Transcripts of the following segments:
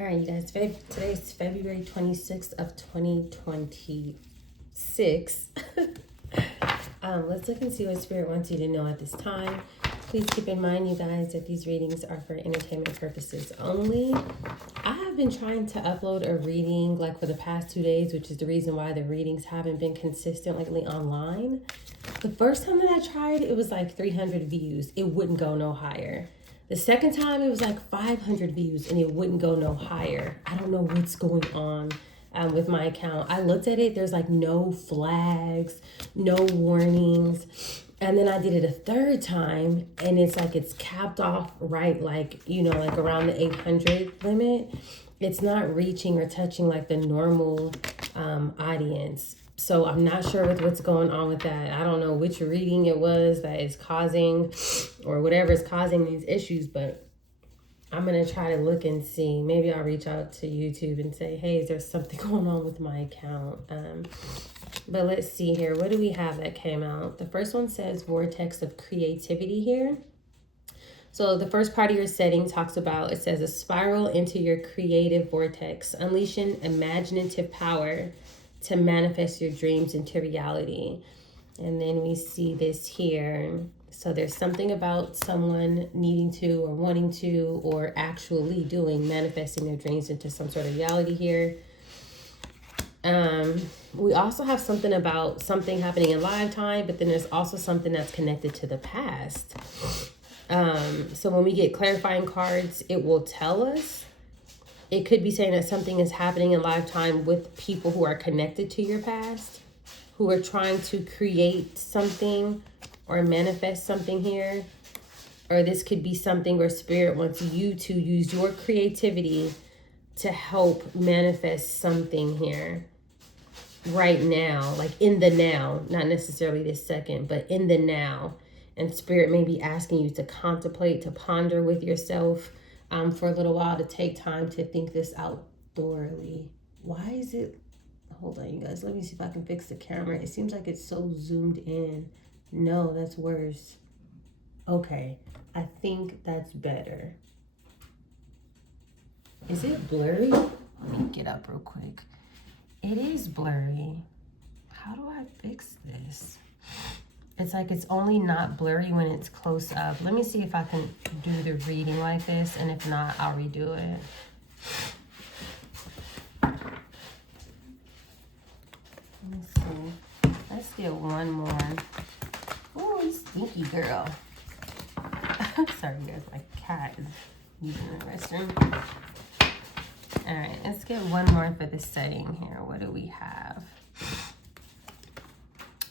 All right, you guys, today's February 26th of 2026. Let's look and see what Spirit wants you to know at this time. Please keep in mind, you guys, that these readings are for entertainment purposes only. I have been trying to upload a reading like for the past 2 days, which is the reason why the readings haven't been consistent lately online. The first time that I tried, it was like 300 views. It wouldn't go no higher. The second time, it was like 500 views and it wouldn't go no higher. I don't know what's going on with my account. I looked at it. There's like no flags, no warnings. And then I did it a third time and it's like it's capped off right like, like around the 800 limit. It's not reaching or touching like the normal audience. So I'm not sure what's going on with that. I don't know which reading it was that is causing or whatever is causing these issues, but I'm going to try to look and see. Maybe I'll reach out to YouTube and say, hey, is there something going on with my account? But let's see here. What do we have that came out? The first one says vortex of creativity here. So the first part of your setting talks about, it says a spiral into your creative vortex, unleashing imaginative power to manifest your dreams into reality. And then we see this here. So there's something about someone needing to or wanting to or actually doing, manifesting their dreams into some sort of reality here. We also have something about something happening in live time, but then there's also something that's connected to the past. So when we get clarifying cards, it will tell us. It could be saying that something is happening in lifetime with people who are connected to your past, who are trying to create something or manifest something here. Or this could be something where Spirit wants you to use your creativity to help manifest something here right now, like in the now, not necessarily this second, but in the now. And Spirit may be asking you to contemplate, to ponder with yourself for a little while, to take time to think this out thoroughly. Why is it? Hold on, you guys. Let me see if I can fix the camera. It seems like it's so zoomed in. No, that's worse. Okay, I think that's better. Is it blurry? Let me get up real quick. It is blurry. How do I fix this? It's like it's only not blurry when it's close up. Let me see if I can do the reading like this, and if not, I'll redo it. Let's see. Let's get one more. Oh, stinky girl. Sorry, guys. My cat is using the restroom. All right, let's get one more for the setting here. What do we have?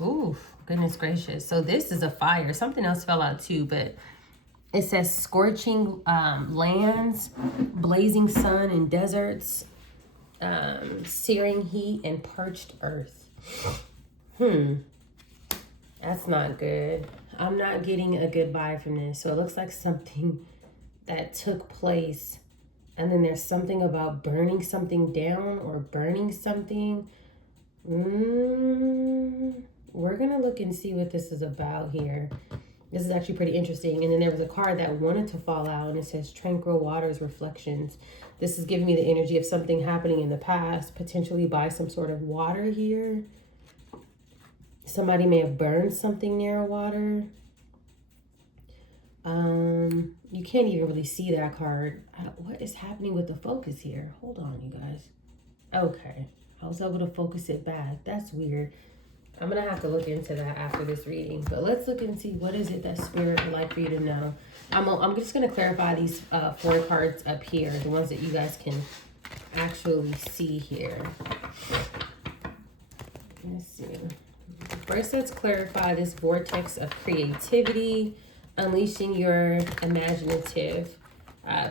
Ooh, goodness gracious. So this is a fire. Something else fell out too, but it says scorching lands, blazing sun and deserts, searing heat and parched earth. That's not good. I'm not getting a good vibe from this. So it looks like something that took place. And then there's something about burning something down or burning something. We're going to look and see what this is about here. This is actually pretty interesting. And then there was a card that wanted to fall out, and it says Tranquil Waters Reflections. This is giving me the energy of something happening in the past, potentially by some sort of water here. Somebody may have burned something near water. You can't even really see that card. What is happening with the focus here? Hold on, you guys. Okay. I was able to focus it back. That's weird. I'm going to have to look into that after this reading. But let's look and see what is it that Spirit would like for you to know. I'm just going to clarify these 4 cards up here, the ones that you guys can actually see here. Let's see. First, let's clarify this vortex of creativity, unleashing your imaginative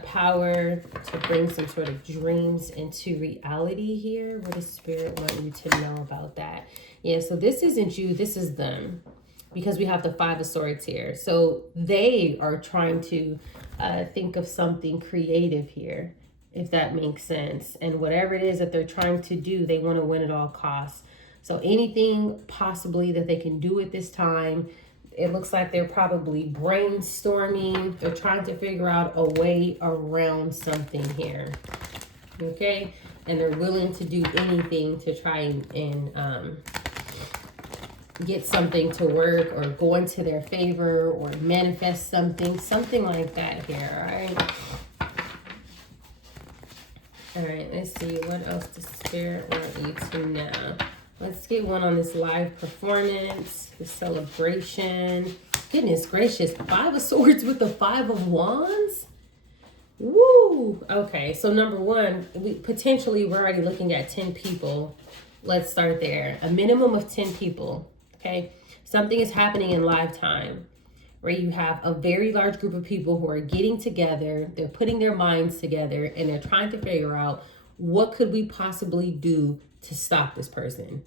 power to bring some sort of dreams into reality here. What does Spirit want you to know about that? Yeah, so this isn't you, this is them, because we have the 5 of Swords here. So they are trying to think of something creative here, if that makes sense. And whatever it is that they're trying to do, they want to win at all costs. So anything possibly that they can do at this time, it looks like they're probably brainstorming. They're trying to figure out a way around something here. Okay? And they're willing to do anything to try and get something to work or go into their favor or manifest something like that here, all right? All right, let's see. What else does Spirit want you to know? Let's get one on this live performance, the celebration. Goodness gracious, 5 of Swords with the 5 of Wands? Woo! Okay, so number one, we're already looking at 10 people. Let's start there. A minimum of 10 people, okay? Something is happening in live time where you have a very large group of people who are getting together, they're putting their minds together, and they're trying to figure out what could we possibly do to stop this person.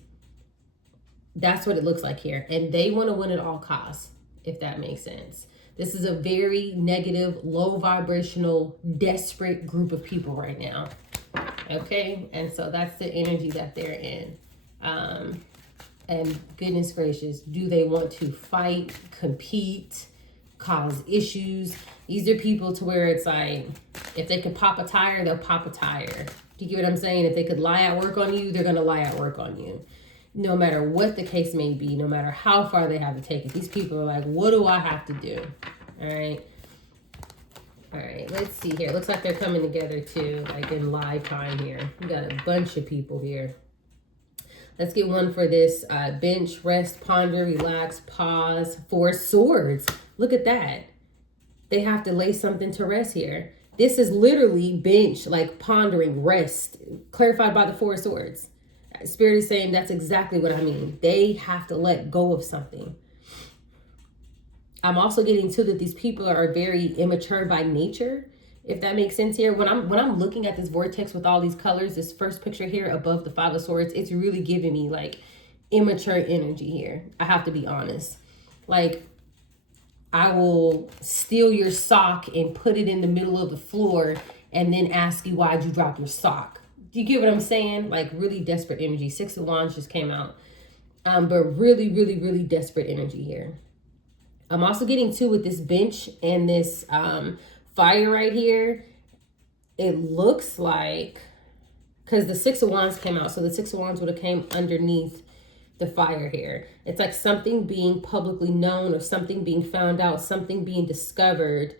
That's what it looks like here. And they want to win at all costs, if that makes sense. This is a very negative, low vibrational, desperate group of people right now. Okay? And so that's the energy that they're in. And goodness gracious, do they want to fight, compete, cause issues? These are people to where it's like, if they could pop a tire, they'll pop a tire. Do you get what I'm saying? If they could lie at work on you, they're going to lie at work on you. No matter what the case may be, no matter how far they have to take it. These people are like, what do I have to do? All right. All right, let's see here. It looks like they're coming together too, like in live time here. We got a bunch of people here. Let's get one for this bench, rest, ponder, relax, pause. 4 swords. Look at that. They have to lay something to rest here. This is literally bench, like pondering, rest, clarified by the 4 swords. Spirit is saying that's exactly what I mean. They have to let go of something. I'm also getting to that these people are very immature by nature, if that makes sense here. When I'm looking at this vortex with all these colors, this first picture here above the 5 of Swords, it's really giving me like immature energy here. I have to be honest. Like, I will steal your sock and put it in the middle of the floor and then ask you why'd you drop your sock. Do you get what I'm saying? Like really desperate energy. 6 of Wands just came out. But really, really, really desperate energy here. I'm also getting to with this bench and this fire right here. It looks like, because the 6 of Wands came out, so the 6 of Wands would have came underneath the fire here. It's like something being publicly known or something being found out, something being discovered,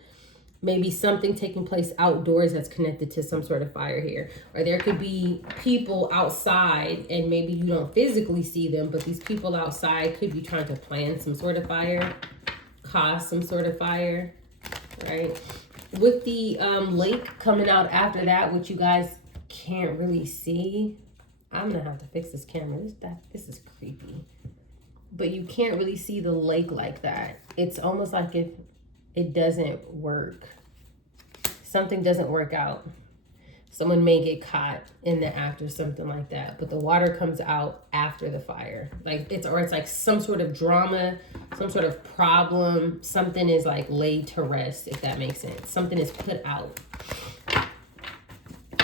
maybe something taking place outdoors that's connected to some sort of fire here. Or there could be people outside and maybe you don't physically see them, but these people outside could be trying to plan some sort of fire, cause some sort of fire, right? With the lake coming out after that, which you guys can't really see. I'm gonna have to fix this camera. This is creepy. But you can't really see the lake like that. It's almost like if it doesn't work. Something doesn't work out. Someone may get caught in the act or something like that. But the water comes out after the fire. Like it's like some sort of drama, some sort of problem. Something is like laid to rest, if that makes sense. Something is put out.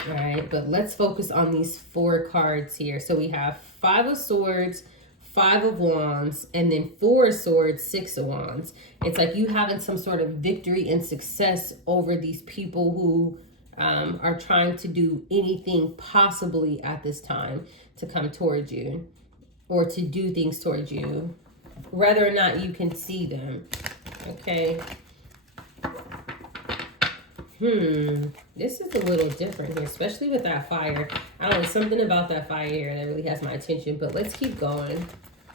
All right, but let's focus on these 4 cards here. So we have 5 of Swords, 5 of Wands, and then 4 of Swords, 6 of Wands. It's like you having some sort of victory and success over these people who are trying to do anything possibly at this time to come towards you or to do things towards you, whether or not you can see them. Okay. This is a little different here, especially with that fire. I don't know, something about that fire here that really has my attention, but let's keep going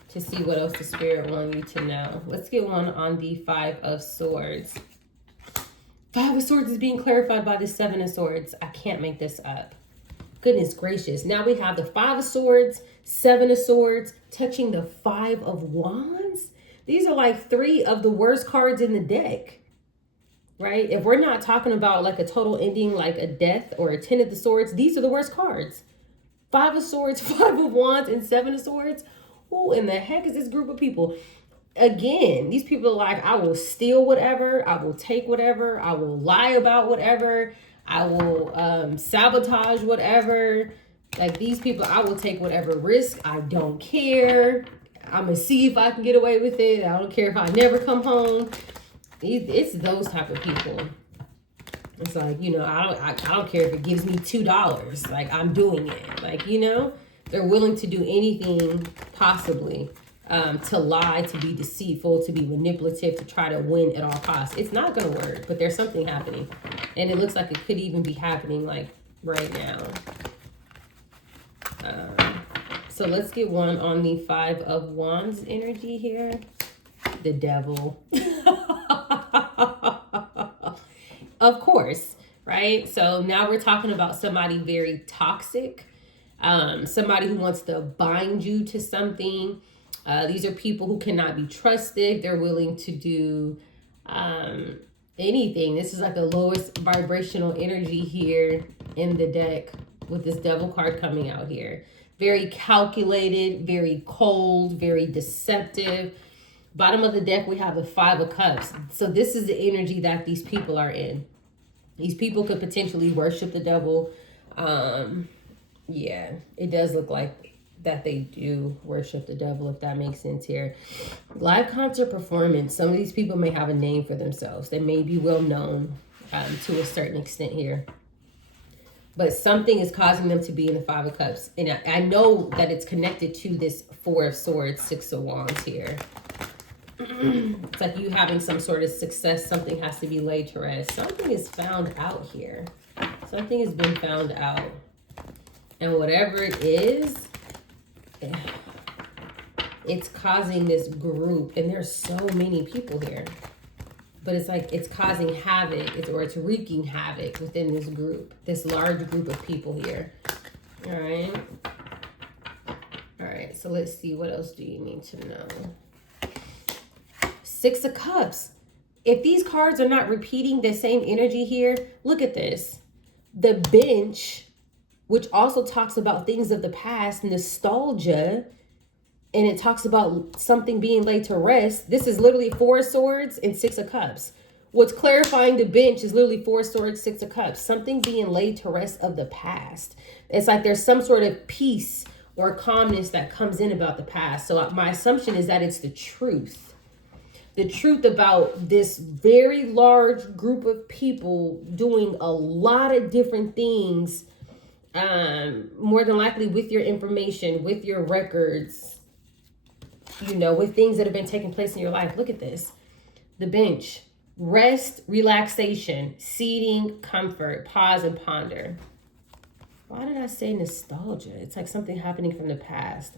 to see what else the Spirit wants you to know. Let's get one on the 5 of Swords. 5 of Swords is being clarified by the 7 of Swords. I can't make this up. Goodness gracious. Now we have the 5 of Swords, 7 of Swords, touching the 5 of Wands. These are like 3 of the worst cards in the deck. Right? If we're not talking about like a total ending, like a death or a 10 of the Swords, these are the worst cards. 5 of Swords, 5 of Wands, and 7 of Swords. Who in the heck is this group of people? Again, these people are like, I will steal whatever. I will take whatever. I will lie about whatever. I will sabotage whatever. Like these people, I will take whatever risk. I don't care. I'm going to see if I can get away with it. I don't care if I never come home. It's those type of people. It's like, you know, I don't care if it gives me $2. Like, I'm doing it. Like, you know, they're willing to do anything possibly to lie, to be deceitful, to be manipulative, to try to win at all costs. It's not going to work, but there's something happening. And it looks like it could even be happening like right now. So let's get one on the 5 of Wands energy here. The devil. Of course, right? So now we're talking about somebody very toxic, somebody who wants to bind you to something. These are people who cannot be trusted. They're willing to do anything. This is like the lowest vibrational energy here in the deck with this devil card coming out here. Very calculated, very cold, very deceptive. Bottom of the deck, we have the 5 of Cups. So this is the energy that these people are in. These people could potentially worship the devil. Yeah, it does look like that they do worship the devil, if that makes sense here. Live concert performance. Some of these people may have a name for themselves. They may be well known to a certain extent here. But something is causing them to be in the 5 of Cups. And I know that it's connected to this 4 of Swords, 6 of Wands here. It's like you having some sort of success. Something has to be laid to rest. Something is found out here. Something has been found out. And whatever it is, it's causing this group. And there's so many people here. But it's like it's causing havoc, or it's wreaking havoc within this group, this large group of people here. All right. All right. So let's see. What else do you need to know? 6 of Cups. If these cards are not repeating the same energy here, look at this. The Bench, which also talks about things of the past, nostalgia, and it talks about something being laid to rest. This is literally 4 of Swords and 6 of Cups. What's clarifying the Bench is literally 4 of Swords, 6 of Cups. Something being laid to rest of the past. It's like there's some sort of peace or calmness that comes in about the past. So my assumption is that it's the truth. The truth about this very large group of people doing a lot of different things, more than likely with your information, with your records, you know, with things that have been taking place in your life. Look at this. The Bench. Rest, relaxation, seating, comfort, pause, and ponder. Why did I say nostalgia? It's like something happening from the past.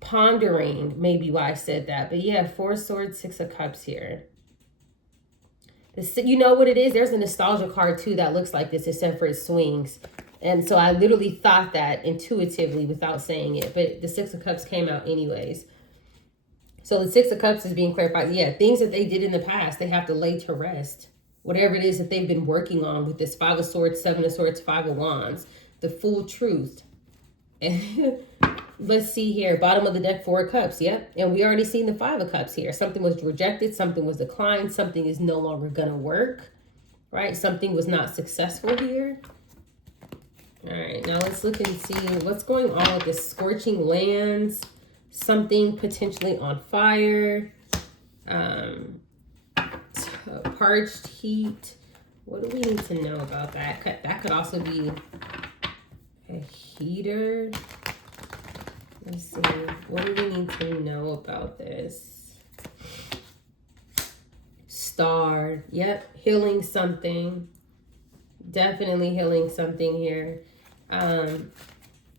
Pondering, maybe why I said that. But yeah, 4 of Swords, 6 of Cups here. You know what it is? There's a nostalgia card too that looks like this, except for it swings. And so I literally thought that intuitively without saying it. But the 6 of Cups came out anyways. So the 6 of Cups is being clarified. Yeah, things that they did in the past, they have to lay to rest. Whatever it is that they've been working on with this 5 of Swords, 7 of Swords, 5 of Wands. The full truth. Let's see here. Bottom of the deck, 4 of Cups. Yep. And we already seen the 5 of Cups here. Something was rejected. Something was declined. Something is no longer going to work. Right? Something was not successful here. All right. Now let's look and see what's going on with this scorching lands. Something potentially on fire. Parched heat. What do we need to know about that? That could also be a heater. Let's see. What do we need to know about this? Star. Yep. Healing something. Definitely healing something here.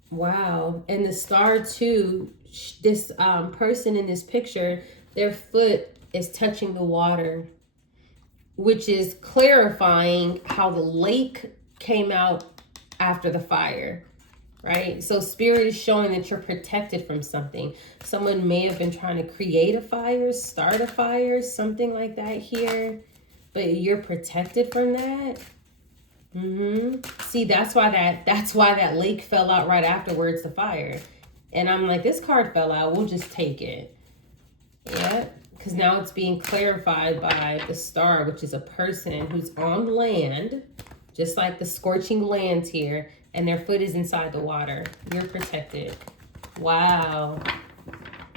Wow. And the star too, this person in this picture, their foot is touching the water, which is clarifying how the lake came out after the fire. Right? So spirit is showing that you're protected from something. Someone may have been trying to create a fire, start a fire, something like that here. But you're protected from that. See, that's why that lake fell out right afterwards, the fire. And I'm like, this card fell out. We'll just take it. Yeah. Because now it's being clarified by the star, which is a person who's on land, just like the scorching lands here. And their foot is inside the water. You're protected. Wow.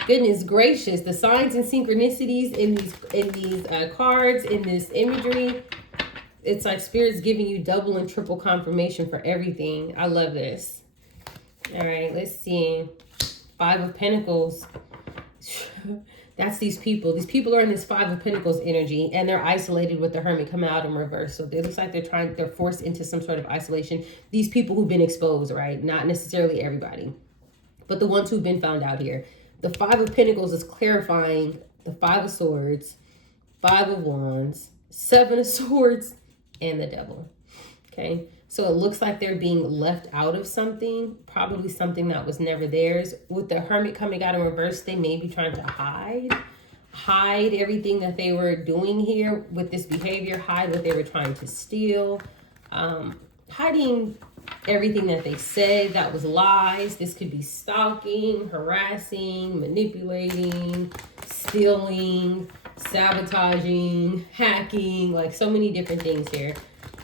Goodness gracious. The signs and synchronicities in these cards, in this imagery. it's like Spirit's giving you double and triple confirmation for everything. I love this. All right, let's see. 5 of Pentacles. That's these people. These people are in this 5 of Pentacles energy, and they're isolated with the Hermit coming out in reverse. So it looks like they're forced into some sort of isolation. These people who've been exposed, right? Not necessarily everybody, but the ones who've been found out here. The 5 of Pentacles is clarifying the 5 of Swords, 5 of Wands, 7 of Swords, and the Devil. Okay, so it looks like they're being left out of something, probably something that was never theirs. With the Hermit coming out in reverse, they may be trying to hide everything that they were doing here with this behavior, hide what they were trying to steal, hiding everything that they said that was lies. This could be stalking, harassing, manipulating, stealing, sabotaging, hacking, like so many different things here.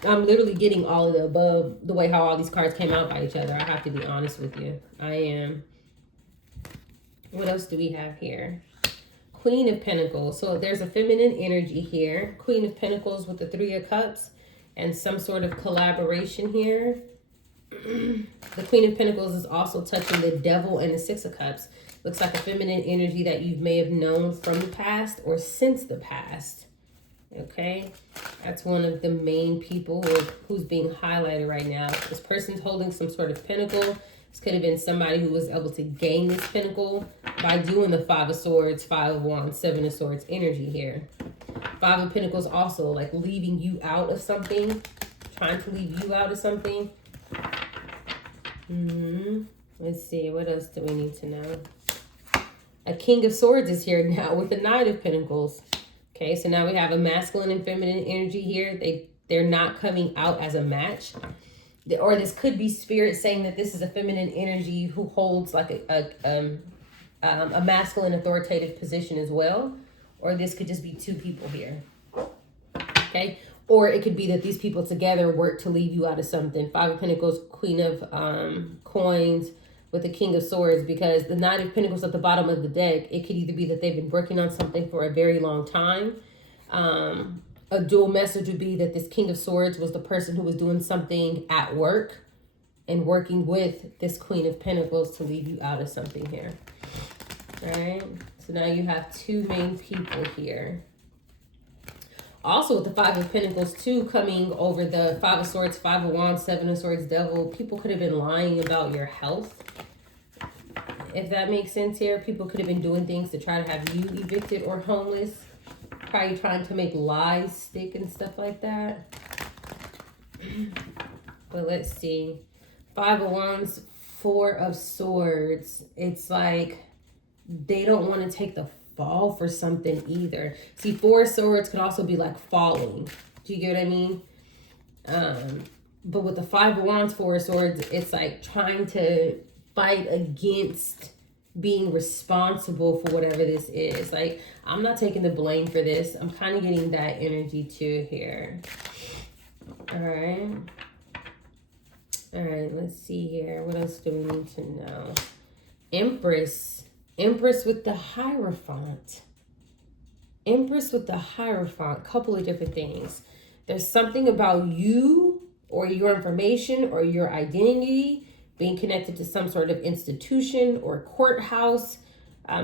I'm literally getting all of the above, the way how all these cards came out by each other. I have to be honest with you. I am. What else do we have here? Queen of Pentacles. So there's a feminine energy here. Queen of Pentacles with the 3 of Cups and some sort of collaboration here. The Queen of Pentacles is also touching the Devil and the 6 of Cups. Looks like a feminine energy that you may have known from the past or since the past. Okay, that's one of the main people who's being highlighted right now. This person's holding some sort of pinnacle. This could have been somebody who was able to gain this pinnacle by doing the 5 of Swords, 5 of Wands, 7 of Swords energy here. 5 of Pentacles also like leaving you out of something, trying to leave you out of something. Let's see, what else do we need to know? A King of Swords is here now with the 9 of Pentacles. Okay, so now we have a masculine and feminine energy here. They're not coming out as a match. Or this could be Spirit saying that this is a feminine energy who holds like a masculine authoritative position as well. Or this could just be 2 people here. Okay, or it could be that these people together work to leave you out of something. 5 of Pentacles, Queen of Coins with the King of Swords, because the 9 of Pentacles at the bottom of the deck, it could either be that they've been working on something for a very long time. A dual message would be that this King of Swords was the person who was doing something at work and working with this Queen of Pentacles to leave you out of something here. All right, so now you have 2 main people here. Also with the 5 of Pentacles too, coming over the 5 of Swords, 5 of Wands, 7 of Swords, Devil. People could have been lying about your health. If that makes sense here. People could have been doing things to try to have you evicted or homeless. Probably trying to make lies stick and stuff like that. But let's see. 5 of Wands, 4 of Swords. It's like they don't want to take the fall for something either. See, 4 of Swords could also be like falling. Do you get what I mean? But with the 5 of Wands, 4 of Swords, it's like trying to fight against being responsible for whatever this is. Like, I'm not taking the blame for this. I'm kind of getting that energy too here. All right. All right, let's see here. What else do we need to know? Empress. Empress with the Hierophant. Empress with the Hierophant. Couple of different things. There's something about you or your information or your identity being connected to some sort of institution or courthouse,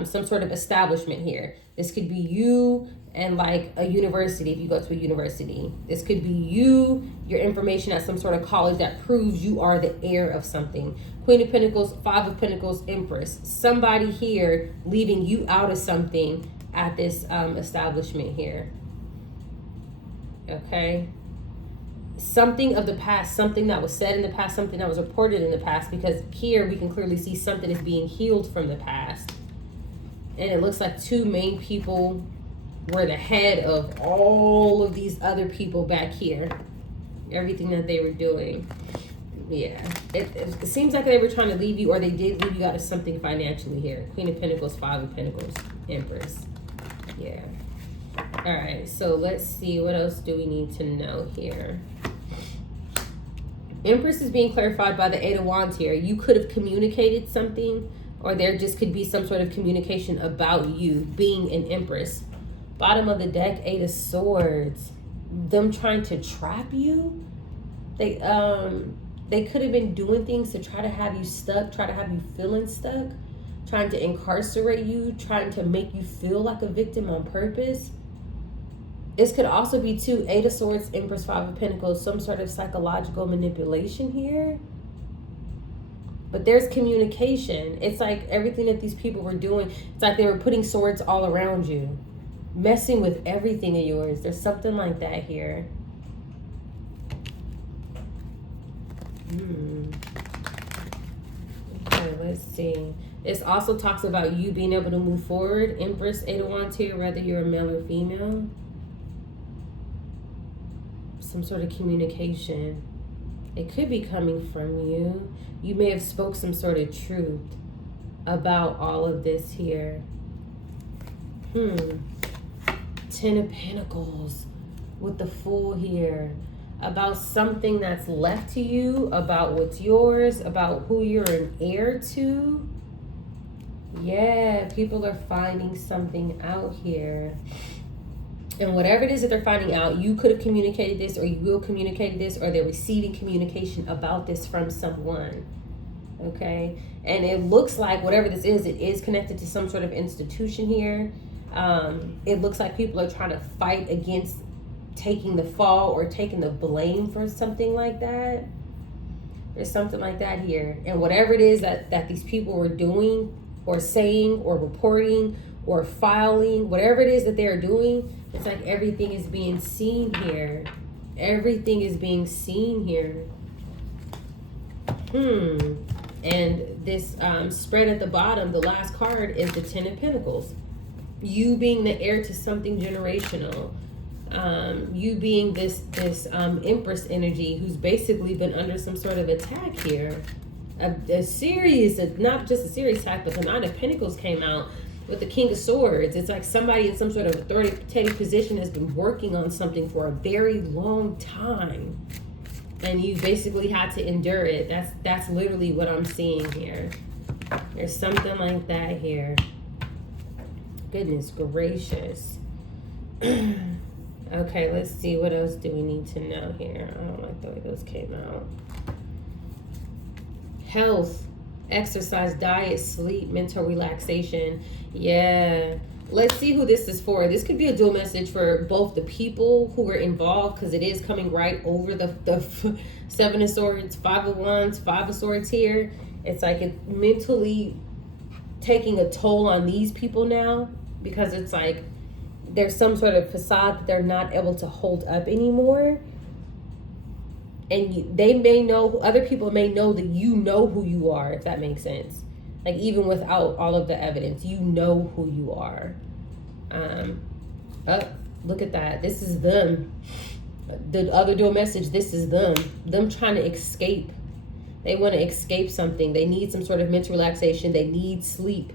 some sort of establishment here. This could be you and like a university if you go to a university. This could be you, your information at some sort of college that proves you are the heir of something. Queen of Pentacles, 5 of Pentacles, Empress. Somebody here leaving you out of something at this establishment here. Okay. Something of the past, something that was said in the past, something that was reported in the past, because here we can clearly see something is being healed from the past. And it looks like 2 main people were the head of all of these other people back here. Everything that they were doing. Yeah. It seems like they were trying to leave you, or they did leave you out of something financially here. Queen of Pentacles, 5 of Pentacles, Empress. Yeah. All right, so let's see. What else do we need to know here? Empress is being clarified by the 8 of Wands here. You could have communicated something, or there just could be some sort of communication about you being an Empress. Bottom of the deck, 8 of Swords. them trying to trap you. They could have been doing things to try to have you stuck, try to have you feeling stuck, trying to incarcerate you, trying to make you feel like a victim on purpose. This could also be too, 8 of Swords, Empress, 5 of Pentacles, some sort of psychological manipulation here. But there's communication. It's like everything that these people were doing, it's like they were putting swords all around you, messing with everything of yours. There's something like that here. Okay, let's see. This also talks about you being able to move forward. Empress, 8 of Wands here, whether you're a male or female. Some sort of communication. It could be coming from you. You may have spoke some sort of truth about all of this here. 10 of Pentacles with the Fool here. About something that's left to you, about what's yours, about who you're an heir to. Yeah, people are finding something out here. And whatever it is that they're finding out, you could have communicated this, or you will communicate this, or they're receiving communication about this from someone. Okay? And it looks like whatever this is, it is connected to some sort of institution here. It looks like people are trying to fight against taking the fall or taking the blame for something like that. There's something like that here. And whatever it is that these people were doing or saying or reporting or filing, whatever it is that they're doing, it's like everything is being seen here. Everything is being seen here. And this spread at the bottom, the last card is the 10 of Pentacles. You being the heir to something generational. You being this Empress energy who's basically been under some sort of attack here. A serious, not just a serious attack, but the 9 of Pentacles came out with the King of Swords. It's like somebody in some sort of authoritative position has been working on something for a very long time, and you basically had to endure it. That's literally what I'm seeing here. There's something like that here. Goodness gracious. Okay, let's see, what else do we need to know here? I don't like the way those came out. Health, exercise, diet, sleep, mental relaxation. Yeah. Let's see who this is for. This could be a dual message for both the people who are involved, because it is coming right over the 7 of Swords, 5 of Wands, 5 of Swords here. It's like it's mentally taking a toll on these people now, because it's like there's some sort of facade that they're not able to hold up anymore. And they may know, other people may know that you know who you are, if that makes sense. Like, even without all of the evidence, you know who you are. Look at that. This is them. The other dual message, this is them. Them trying to escape. They want to escape something. They need some sort of mental relaxation. They need sleep.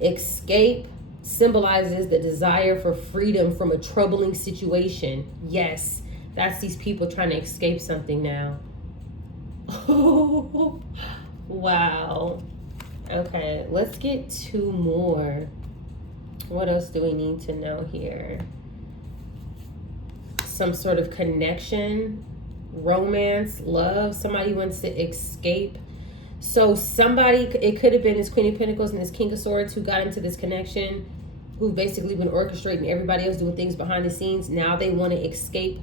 Escape symbolizes the desire for freedom from a troubling situation. Yes, that's these people trying to escape something now. Oh, wow. Okay, let's get 2 more. What else do we need to know here? Some sort of connection, romance, love. Somebody wants to escape. So somebody, it could have been this Queen of Pentacles and this King of Swords who got into this connection, who've basically been orchestrating everybody else doing things behind the scenes. Now they want to escape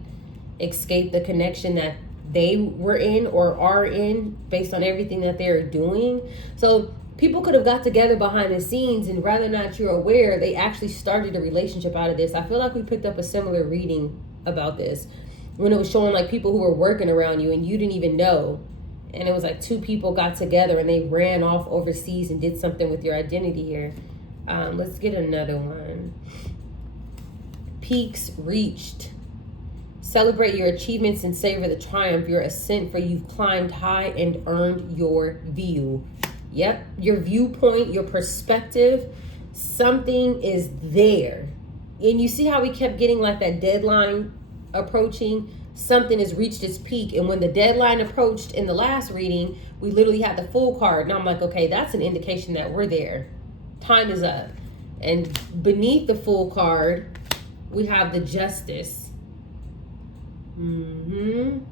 the connection that they were in or are in based on everything that they're doing. So people could have got together behind the scenes, and rather not you're aware, they actually started a relationship out of this. I feel like we picked up a similar reading about this when it was showing like people who were working around you and you didn't even know. And it was like 2 people got together and they ran off overseas and did something with your identity here. Let's get another one. Peaks reached. Celebrate your achievements and savor the triumph, your ascent, for you've climbed high and earned your view. Yep, your viewpoint, your perspective, something is there. And you see how we kept getting like that deadline approaching? Something has reached its peak. And when the deadline approached in the last reading, we literally had the Fool card. And I'm like, okay, that's an indication that we're there. Time is up. And beneath the Fool card, we have the Justice. And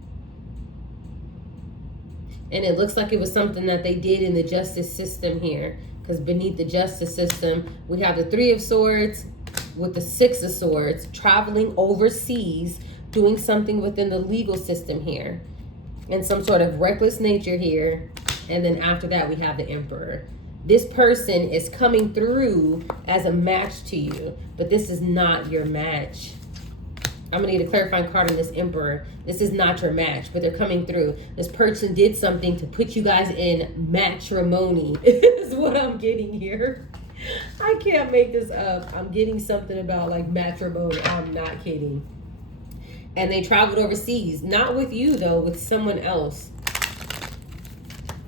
it looks like it was something that they did in the justice system here. Because beneath the justice system, we have the Three of Swords with the Six of Swords, traveling overseas, doing something within the legal system here. And some sort of reckless nature here. And then after that, we have the Emperor. This person is coming through as a match to you, but this is not your match. I'm going to need a clarifying card on this Emperor. This is not your match, but they're coming through. This person did something to put you guys in matrimony, is what I'm getting here. I can't make this up. I'm getting something about like matrimony. I'm not kidding. And they traveled overseas. Not with you, though, with someone else.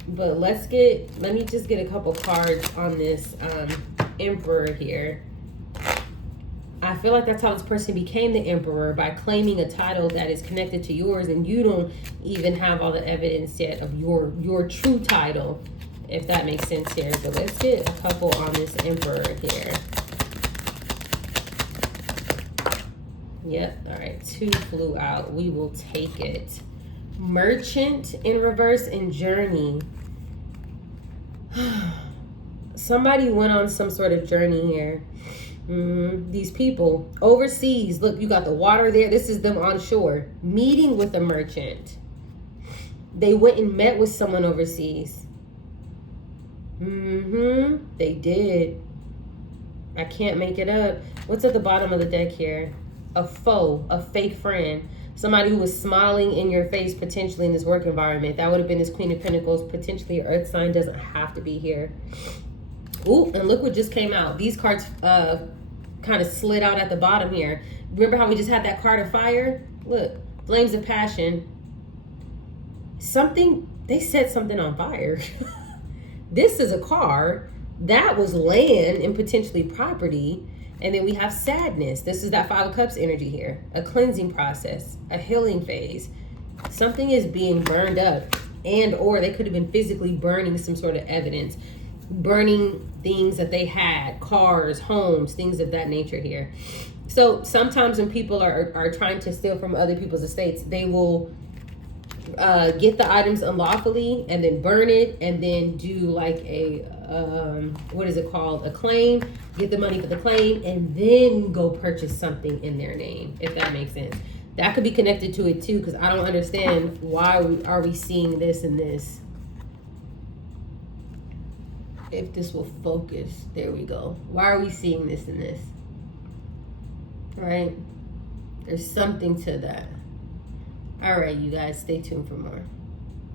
But let me just get a couple cards on this Emperor here. I feel like that's how this person became the Emperor, by claiming a title that is connected to yours, and you don't even have all the evidence yet of your true title, if that makes sense here. But let's get a couple on this Emperor here. Yep, all right, 2 flew out. We will take it. Merchant in reverse and Journey. Somebody went on some sort of journey here. These people overseas. Look, you got the water there. This is them on shore, meeting with a merchant. They went and met with someone overseas. They did. I can't make it up. What's at the bottom of the deck here? A foe, a fake friend. Somebody who was smiling in your face, potentially in this work environment. That would have been this Queen of Pentacles, potentially your Earth sign. Doesn't have to be here. Ooh, and look what just came out. These cards kind of slid out at the bottom here. Remember how we just had that card of fire? Look, flames of passion. They set something on fire. This is a car. That was land and potentially property. And then we have sadness. This is that 5 of Cups energy here. A cleansing process, a healing phase. Something is being burned up, and or they could have been physically burning some sort of evidence. Burning things that they had, cars, homes, things of that nature here. So sometimes when people are trying to steal from other people's estates, they will get the items unlawfully and then burn it, and then do like a what is it called, a claim, get the money for the claim, and then go purchase something in their name, if that makes sense. That could be connected to it too, because I don't understand why are we seeing this and this. If this will focus, there we go. Why are we seeing this and this? Right? There's something to that. All right, you guys, stay tuned for more.